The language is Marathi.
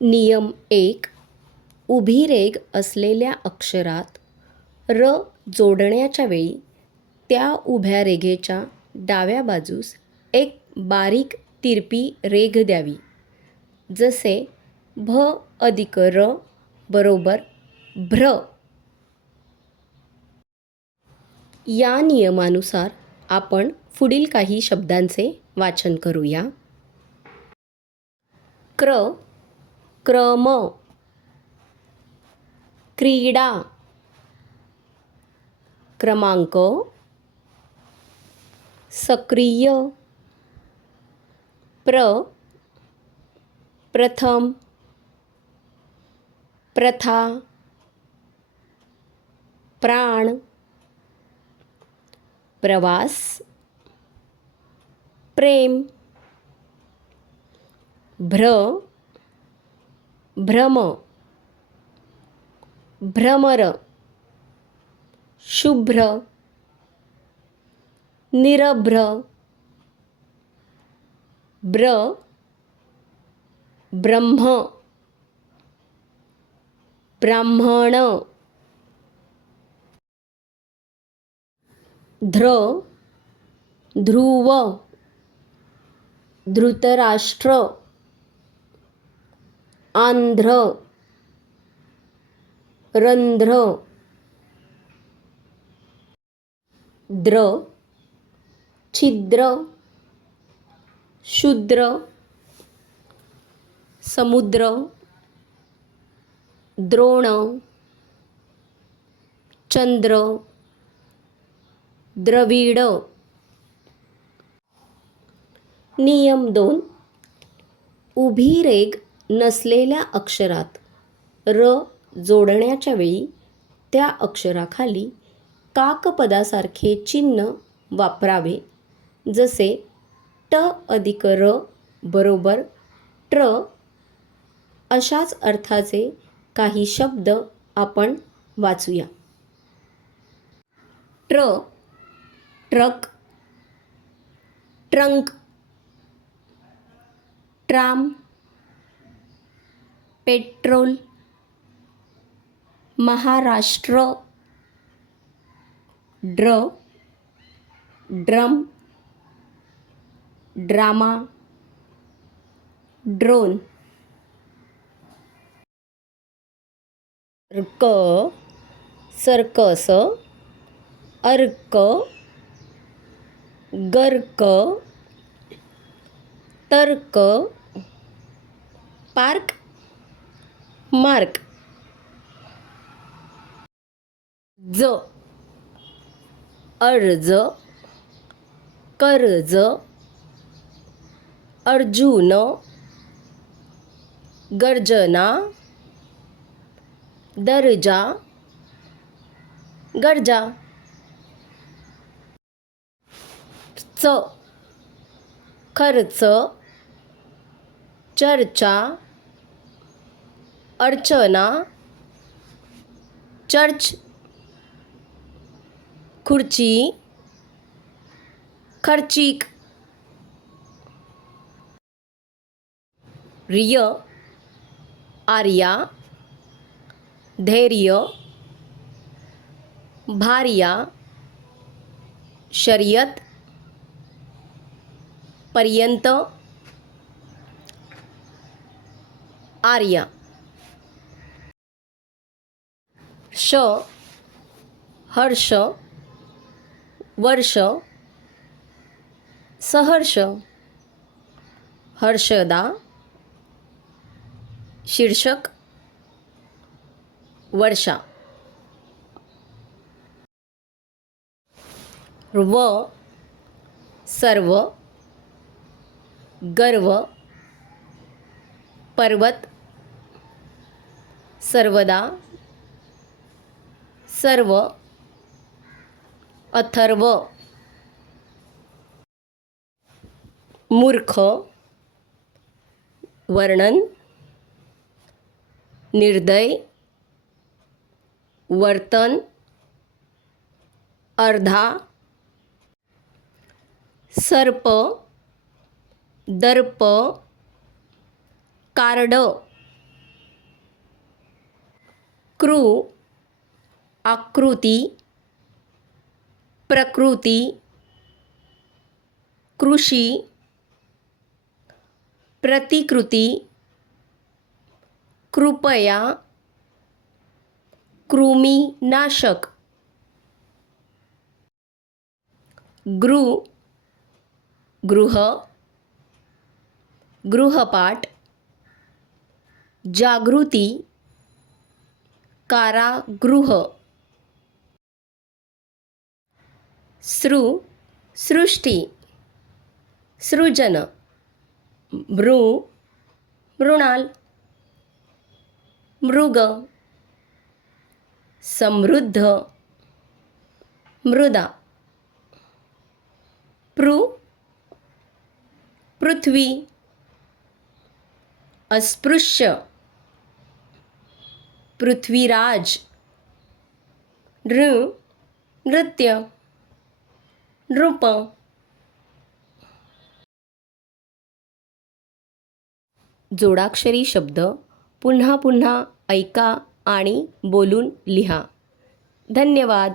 नियम एक उभी रेघ असलेल्या अक्षरात र जोडण्याच्या वेळी त्या उभ्या रेघेच्या डाव्या बाजूस एक बारीक तिरपी रेघ द्यावी. जसे भ अधिक र बरोबर भ्र. या नियमानुसार आपण पुढील काही शब्दांचे वाचन करूया. क्र क्रम। क्रीडा। क्रमांक। सक्रिय। प्र। प्रथम। प्रथा। प्राण। प्रवास। प्रेम। भ्र। ଭ୍ରମ ଭ୍ରମର ଶୁଭ୍ର ନିରଭ୍ର ବ୍ର ବ୍ରହ୍ମ ବ୍ରାହ୍ମଣ ଧ୍ର ଧ୍ରୁବ ଧୃତରାଷ୍ଟ୍ର आंध्र रंध्र द्र छिद्र शूद्र समुद्र द्रोण चंद्र द्रविड. नियम दोन. उभी रेघ नसलेल्या अक्षरात र जोडण्याच्या वेळी त्या अक्षराखाली काकपदासारखे चिन्ह वापरावे. जसे ट अधिक र बरोबर ट्र अशाच अर्थाचे काही शब्द आपण वाचूया. ट्र truck trunk tram petrol Maharashtra ड्र ड्रम ड्रामा ड्रोन. क सर्कस अर्क गर्क तर्क पार्क. मार्क. ज. अर्ज. कर्ज. अर्जुन. गर्जना. दर्जा. गरजा. च. खर्च. चर्चा. अर्चना चर्च खुर्ची खर्चिक रिय आर्या धैर्य भार्या शर्यत पर्यंत आर्या. श हर्ष वर्ष सहर्ष हर्षदा शीर्षक वर्षा. व सर्व गर्व पर्वत सर्वदा सर्व अथर्व मूर्ख वर्णन निर्दय वर्तन अर्धा सर्प दर्प कार्ड क्रू आकृती प्रकृती कृषी प्रतिकृती कृपया कृमीनाशक गृ गृह गृहपाठ जागृती कारागृह सृ सृष्टी सृजन मृ मृणाल मृग समृद्ध मृदा पृ पृथ्वी अस्पृश्य पृथ्वीराज नृ नृत्य। नृप जोडाक्षरी शब्द. पुन्हा पुन्हा ऐका आणि बोलून लिहा. धन्यवाद.